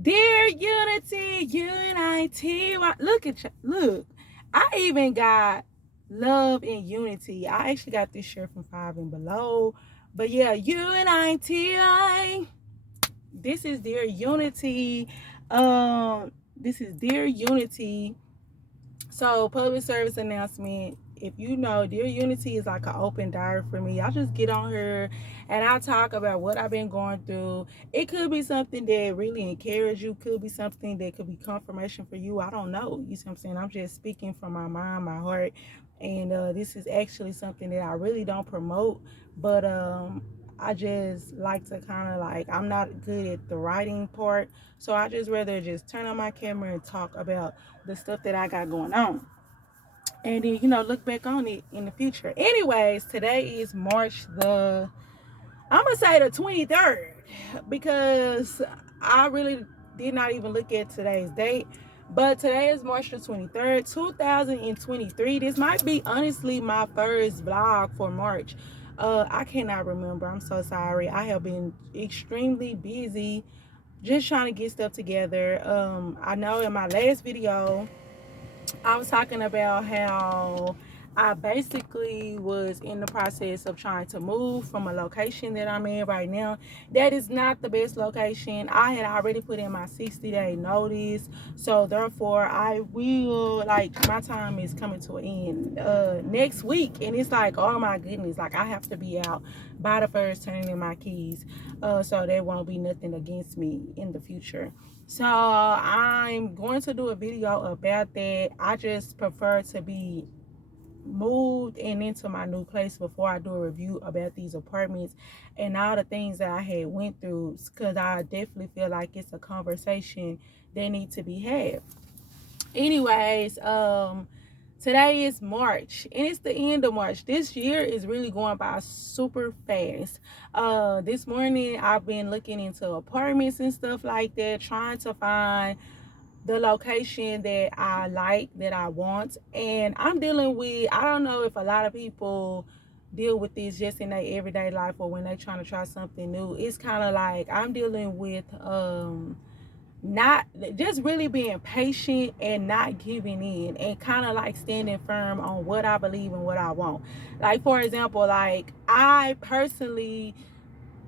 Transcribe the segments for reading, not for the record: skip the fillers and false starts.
Dear Unity, UNITY. Look at you. Look, I even got love and unity. I actually got this shirt from Five and Below. But yeah, UNITY. This is Dear Unity. This is Dear Unity. So, public service announcement. If you know, Dear Unity is like an open diary for me. I just get on here and I talk about what I've been going through. It could be something that really encourages you, could be something that could be confirmation for you. I don't know. You see what I'm saying? I'm just speaking from my mind, my heart. And this is actually something that I really don't promote, but I just like to kind of like, I'm not good at the writing part. So I just rather just turn on my camera and talk about the stuff that I got going on. And then, look back on it in the future. Anyways, today is March I'm going to say the 23rd, because I really did not even look at today's date. But today is March the 23rd, 2023. This might be honestly my first vlog for March. I cannot remember. I'm so sorry. I have been extremely busy just trying to get stuff together. I know in my last video I was talking about how I basically was in the process of trying to move from a location that I'm in right now. That is not the best location. I had already put in my 60-day notice. So therefore I will, like, my time is coming to an end next week. And it's like, oh my goodness, like I have to be out by the first, turning in my keys. So there won't be nothing against me in the future. So I'm going to do a video about that. I just prefer to be moved and into my new place before I do a review about these apartments and all the things that I had went through, because I definitely feel like it's a conversation that needs to be had. Anyways, today is March and it's the end of March. This year is really going by super fast. This morning I've been looking into apartments and stuff like that, trying to find the location that I like, that I want. And I'm dealing with, I don't know if a lot of people deal with this just in their everyday life or when they're trying to try something new. It's kind of like I'm dealing with not just really being patient and not giving in, and kind of like standing firm on what I believe and what I want. Like, for example, like I personally,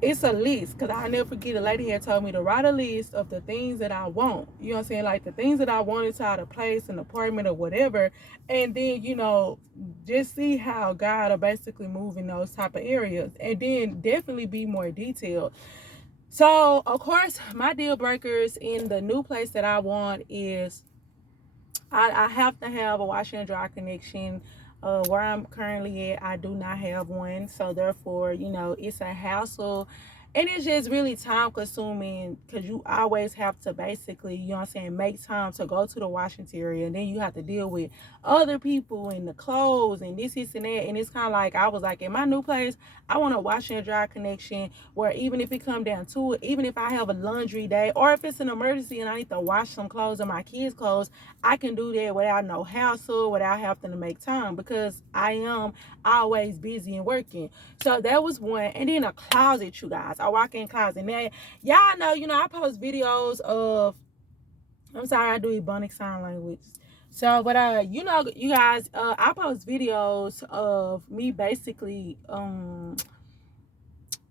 it's a list, because I never forget, a lady had told me to write a list of the things that I want. You know what I'm saying? Like the things that I want inside a place, an apartment, or whatever. And then, just see how God will basically move in those type of areas. And then definitely be more detailed. So, of course, my deal breakers in the new place that I want is I have to have a washer and dry connection. Where I'm currently at, I do not have one. So, therefore, it's a hassle. And it's just really time consuming, because you always have to basically, make time to go to the Washington area. And then you have to deal with other people and the clothes and this, and that. And it's kind of like, I was like, in my new place, I want a washer and dry connection where even if it come down to it, even if I have a laundry day or if it's an emergency and I need to wash some clothes or my kids' clothes, I can do that without no hassle, without having to make time, because I am always busy and working. So that was one. And then a closet, you guys. I walk in closet. Now, y'all know, I post videos of, I'm sorry, I do Ebonic sign language. So, but you guys, I post videos of me basically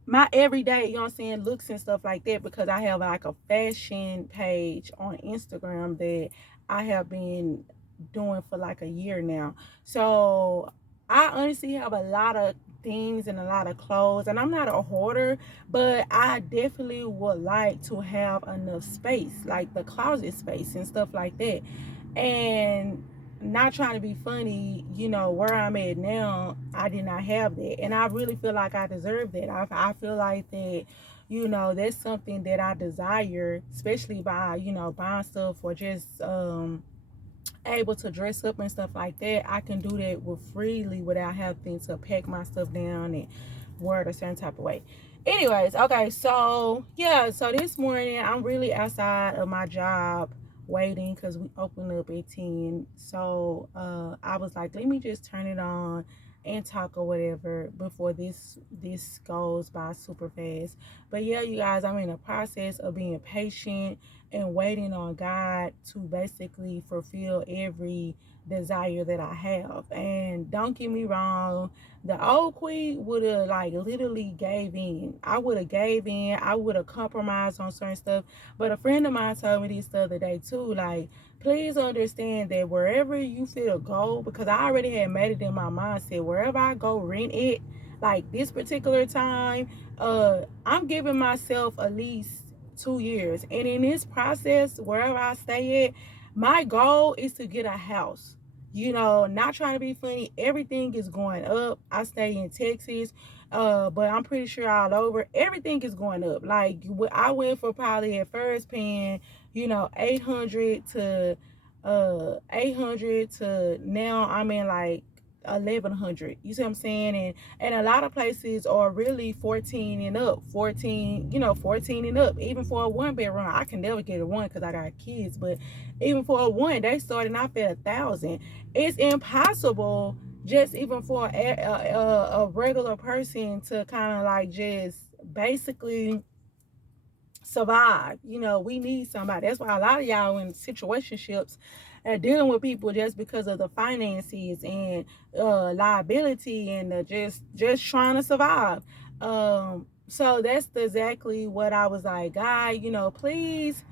my everyday, you know what I'm saying, looks and stuff like that, because I have like a fashion page on Instagram that I have been doing for like a year now. So I honestly have a lot of things and a lot of clothes, and I'm not a hoarder, but I definitely would like to have enough space, like the closet space and stuff like that. And not trying to be funny, where I'm at now, I did not have that. And I really feel like I deserve that. I feel like that, that's something that I desire, especially by, buying stuff or just able to dress up and stuff like that. I can do that with freely without having to pack my stuff down and wear it a certain type of way. Anyways, okay, so yeah, so this morning I'm really outside of my job waiting, because we open up at 10. So I was like, let me just turn it on, and talk or whatever before this goes by super fast. But yeah, you guys, I'm in the process of being patient and waiting on God to basically fulfill every desire that I have. And don't get me wrong, the old queen would have like literally gave in. I would have gave in. I would have compromised on certain stuff. But a friend of mine told me this the other day too. Like, please understand that wherever you feel go, because I already had made it in my mindset, wherever I go rent it, like this particular time, I'm giving myself at least 2 years. And in this process, wherever I stay at, my goal is to get a house. You know, not trying to be funny, everything is going up. I stay in Texas, but I'm pretty sure all over everything is going up. Like, I went for probably at first paying, you know, 800 to now I'm in like 1100. You see what I'm saying? And a lot of places are really 14 and up, 14, you know, 14 and up. Even for a 1 bedroom, I can never get a one because I got kids, but even for a one, they starting off at 1,000. It's impossible just even for a regular person to kind of like just basically survive. You know, we need somebody. That's why a lot of y'all in situationships are dealing with people just because of the finances and liability and just trying to survive. So that's exactly what I was like, God, you know, please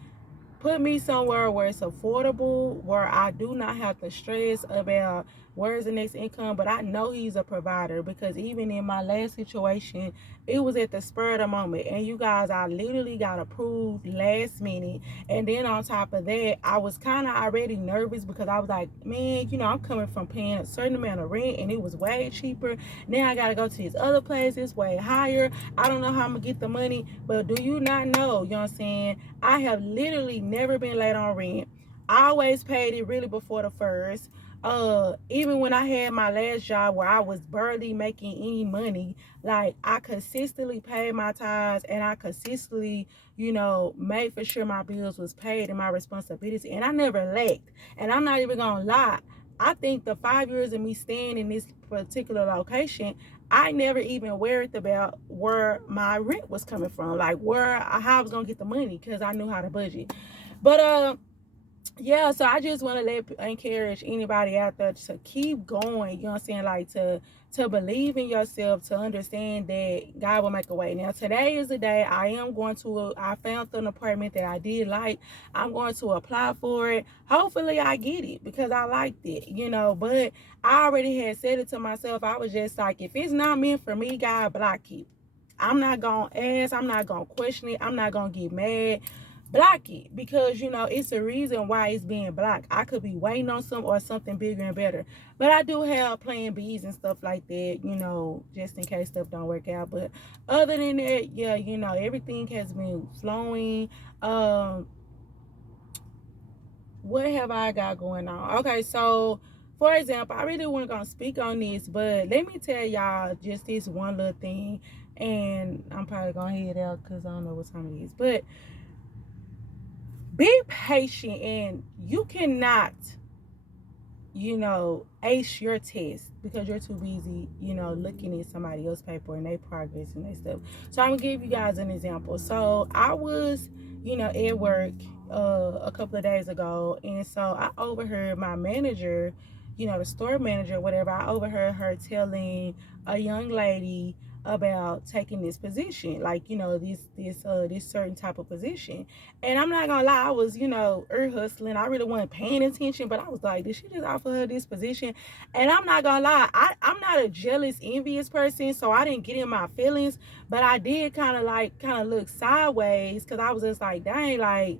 put me somewhere where it's affordable, where I do not have to stress about where's the next income. But I know he's a provider, because even in my last situation, it was at the spur of the moment. And you guys, I literally got approved last minute. And then on top of that, I was kind of already nervous because I was like, man, you know, I'm coming from paying a certain amount of rent and it was way cheaper. Now I got to go to these other places way higher. I don't know how I'm going to get the money. But do you not know, you know what I'm saying? I have literally never been late on rent. I always paid it really before the first. Even when I had my last job where I was barely making any money, like I consistently paid my tithes and I consistently, you know, made for sure my bills was paid and my responsibility, and I never lacked. And I'm not even gonna lie, I think the 5 years of me staying in this particular location, I never even worried about where my rent was coming from, like where how I was gonna get the money, because I knew how to budget. But yeah, so I just want to encourage anybody out there to keep going, you know what I'm saying, like to believe in yourself, to understand that God will make a way. Now today is the day. I found an apartment that I did like. I'm going to apply for it. Hopefully I get it because I liked it, you know. But I already had said it to myself. I was just like, if it's not meant for me, God, block it. I'm not gonna ask, I'm not gonna question it, I'm not gonna get mad. Block it, because you know it's a reason why it's being blocked. I could be waiting on something bigger and better, but I do have plan B's and stuff like that, you know, just in case stuff don't work out. But other than that, yeah, you know, everything has been flowing. What have I got going on? Okay, so for example, I really wasn't gonna speak on this, but let me tell y'all just this one little thing, and I'm probably gonna head out because I don't know what time it is. But be patient, and you cannot, you know, ace your test because you're too busy, you know, looking at somebody else's paper and their progress and their stuff. So I'm gonna give you guys an example. So I was, you know, at work a couple of days ago, and so I overheard my manager, you know, the store manager, whatever. I overheard her telling a young lady about taking this position, like, you know, this certain type of position. And I'm not gonna lie, I was, you know, hustling. I really wasn't paying attention, but I was like, did she just offer her this position? And I'm not gonna lie, I'm not a jealous, envious person, so I didn't get in my feelings, but I did kind of look sideways, because I was just like, dang, like,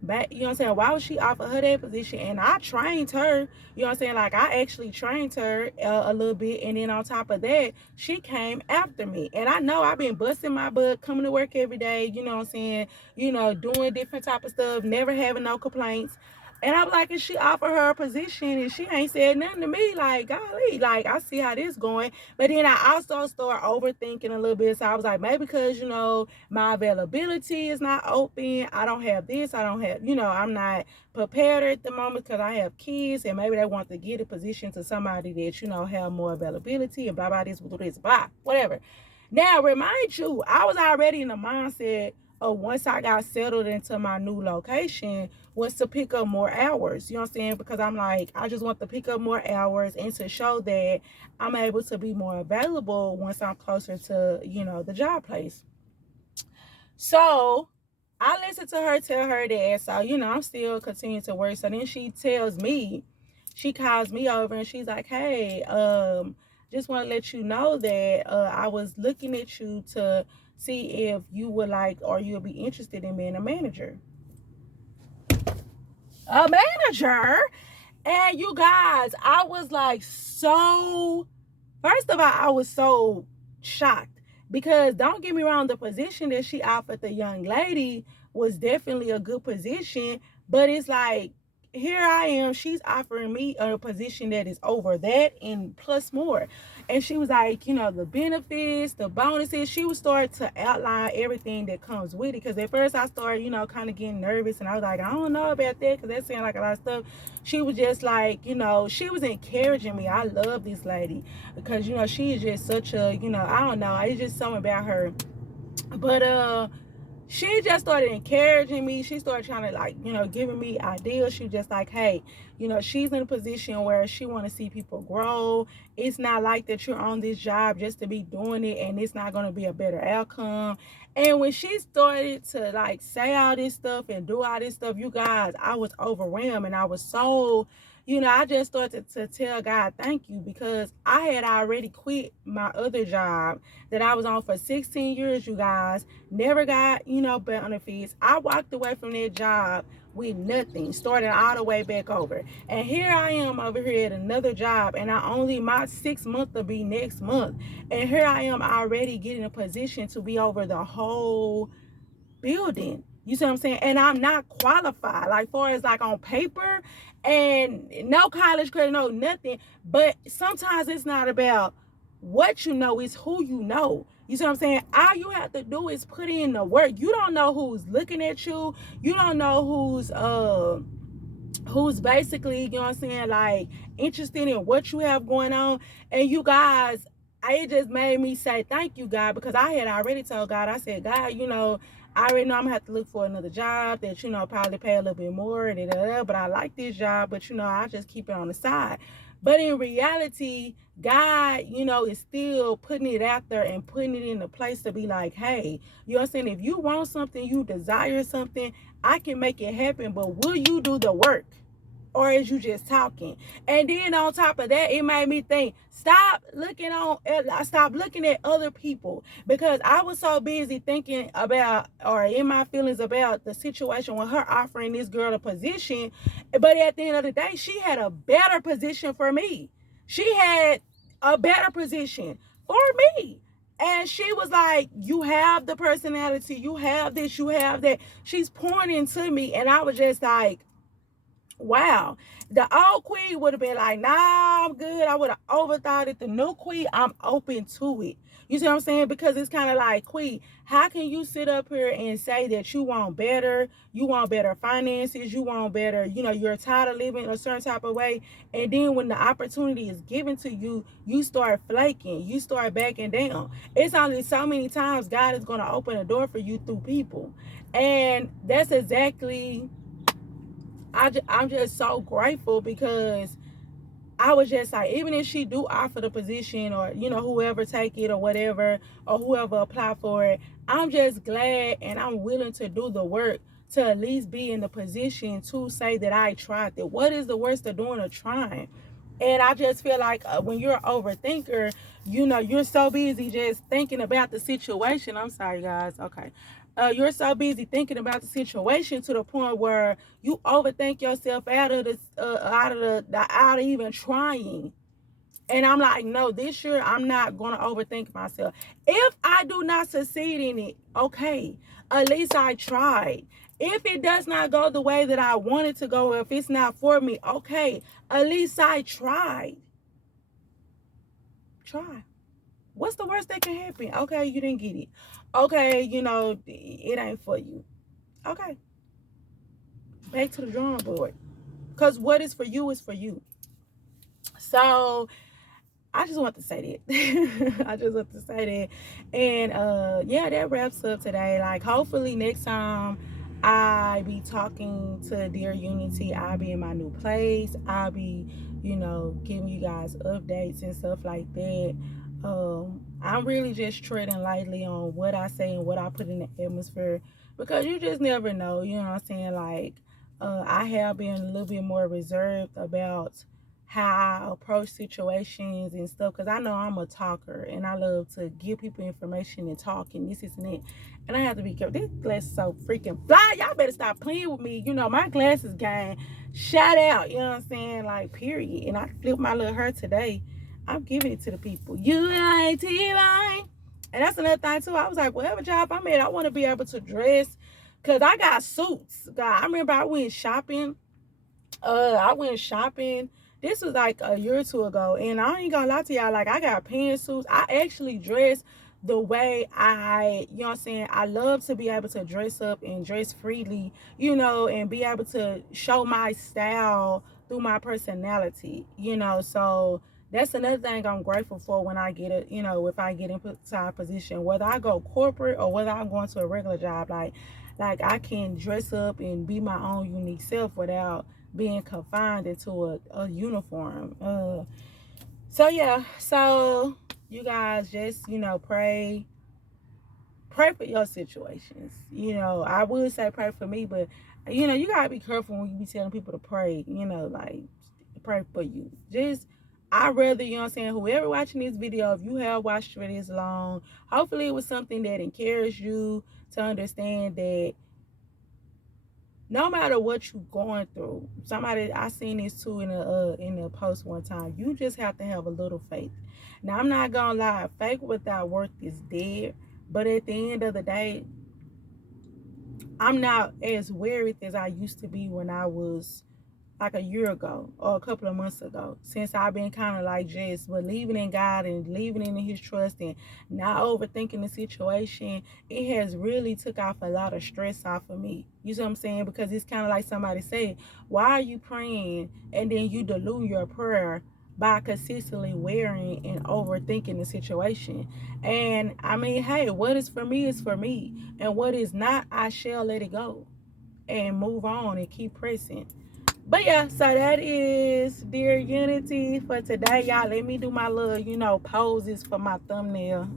back, you know what I'm saying, why would she offer her that position? And I trained her, you know what I'm saying, like I actually trained her a little bit, and then on top of that, she came after me. And I know I've been busting my butt, coming to work every day, you know what I'm saying, you know, doing different type of stuff, never having no complaints. And I'm like, and she offered her a position and she ain't said nothing to me. Like, golly, like, I see how this going. But then I also start overthinking a little bit. So I was like, maybe because, my availability is not open. I don't have this. I don't have, I'm not prepared at the moment because I have kids. And maybe they want to get a position to somebody that, have more availability and blah, blah, this, blah, whatever. Now, remind you, I was already in the mindset of once I got settled into my new location was to pick up more hours. You know what I'm saying? Because I'm like, I just want to pick up more hours and to show that I'm able to be more available once I'm closer to, the job place. So I listened to her tell her that. So, I'm still continuing to work. So then she calls me over and she's like, hey, just want to let you know that I was looking at you to see if you would like or you'll be interested in being a manager. A manager? And you guys, I was like first of all, I was so shocked because don't get me wrong, the position that she offered the young lady was definitely a good position, but it's like, here I am, she's offering me a position that is over that and plus more. And she was like, the benefits, the bonuses, she would start to outline everything that comes with it. Because at first I started, kind of getting nervous and I was like, I don't know about that because that sounds like a lot of stuff. She was just like, she was encouraging me. I love this lady because, she is just such a, I don't know, it's just something about her. But she just started encouraging me. She started trying to giving me ideas. She was just like, hey, she's in a position where she want to see people grow. It's not like that you're on this job just to be doing it and it's not going to be a better outcome. And when she started to say all this stuff and do all this stuff, you guys, I was overwhelmed and I was so, I just started to tell God, thank you, because I had already quit my other job that I was on for 16 years, you guys. Never got, benefits. I walked away from that job with nothing, starting all the way back over. And here I am over here at another job, and my 6 month will be next month. And here I am already getting a position to be over the whole building. You see what I'm saying? And I'm not qualified, far as on paper, and no college credit, no nothing. But sometimes it's not about what you know, it's who you know. You see what I'm saying? All you have to do is put in the work. You don't know who's looking at you. You don't know who's basically, you know what I'm saying, interested in what you have going on. And you guys, it just made me say thank you, God, because I had already told God, I said, God, I already know I'm gonna have to look for another job that, probably pay a little bit more, but I like this job, but I just keep it on the side. But in reality, God, is still putting it out there and putting it in a place to be like, hey, you know what I'm saying? If you want something, you desire something, I can make it happen, but will you do the work? Or is you just talking? And then on top of that, it made me think, stop looking at other people, because I was so busy thinking about or in my feelings about the situation with her offering this girl a position. But at the end of the day, she had a better position for me. She had a better position for me. And she was like, you have the personality, you have this, you have that. She's pouring into me. And I was just like, wow. The old queen would have been like, nah, I'm good. I would have overthought it. The new queen, I'm open to it. You see what I'm saying? Because it's kind of like, queen, how can you sit up here and say that you want better finances, you want better, you're tired of living a certain type of way, and then when the opportunity is given to you, you start flaking, you start backing down. It's only so many times God is going to open a door for you through people. And that's exactly, I'm just so grateful, because I was just like, even if she do offer the position, or whoever take it or whatever, or whoever apply for it, I'm just glad and I'm willing to do the work to at least be in the position to say that I tried it. What is the worst of doing or trying? And I just feel like when you're an overthinker, you're so busy just thinking about the situation. I'm sorry, guys. Okay. You're so busy thinking about the situation to the point where you overthink yourself out of even trying. And I'm like, no, this year I'm not going to overthink myself. If I do not succeed in it, okay, at least I tried. If it does not go the way that I want it to go, if it's not for me, okay, at least I tried. Try. What's the worst that can happen? Okay, you didn't get it. Okay, it ain't for you. Okay, back to the drawing board. Because what is for you is for you. So I just want to say that. I just want to say that. And yeah, that wraps up today. Like, hopefully next time I be talking to Dear Unity, I'll be in my new place. I'll be, giving you guys updates and stuff like that. I'm really just treading lightly on what I say and what I put in the atmosphere, because you just never know, you know what I'm saying? Like, I have been a little bit more reserved about how I approach situations and stuff, because I know I'm a talker and I love to give people information and talk and this and that. And I have to be careful. This glass is so freaking fly. Y'all better stop playing with me. My glasses game. Shout out. You know what I'm saying? Like, period. And I flipped my little hair today. I'm giving it to the people. UNITY. And that's another thing too. I was like, whatever job I'm at, I want to be able to dress, because I got suits. God, I remember I went shopping. This was like a year or two ago, and I ain't gonna lie to y'all, like, I got pantsuits. I actually dress the way you know what I'm saying, I love to be able to dress up and dress freely, and be able to show my style through my personality, so that's another thing I'm grateful for when I get it, if I get into a position, whether I go corporate or whether I'm going to a regular job, like I can dress up and be my own unique self without being confined into a uniform. So yeah, so you guys just, pray for your situations. I would say pray for me, but you gotta be careful when you be telling people to pray, like, pray for you. I rather, you know what I'm saying, whoever watching this video, if you have watched for this long, hopefully it was something that encouraged you to understand that no matter what you're going through, I seen this too in a post one time. You just have to have a little faith. Now, I'm not gonna lie, faith without work is dead. But at the end of the day, I'm not as worried as I used to be when I was like a year ago or a couple of months ago, since I've been kind of like just believing in God and believing in his trust and not overthinking the situation. It has really took off a lot of stress off of me. You see what I'm saying? Because it's kind of like somebody said, why are you praying and then you dilute your prayer by consistently wearing and overthinking the situation? And I mean, hey, what is for me is for me, and what is not, I shall let it go and move on and keep pressing. But yeah, so that is Dear Unity for today, y'all. Let me do my little, poses for my thumbnail.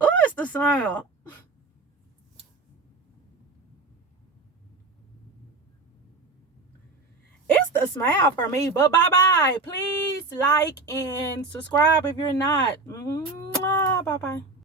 Oh, it's the smile. It's the smile for me. But bye-bye. Please like and subscribe if you're not. Bye-bye.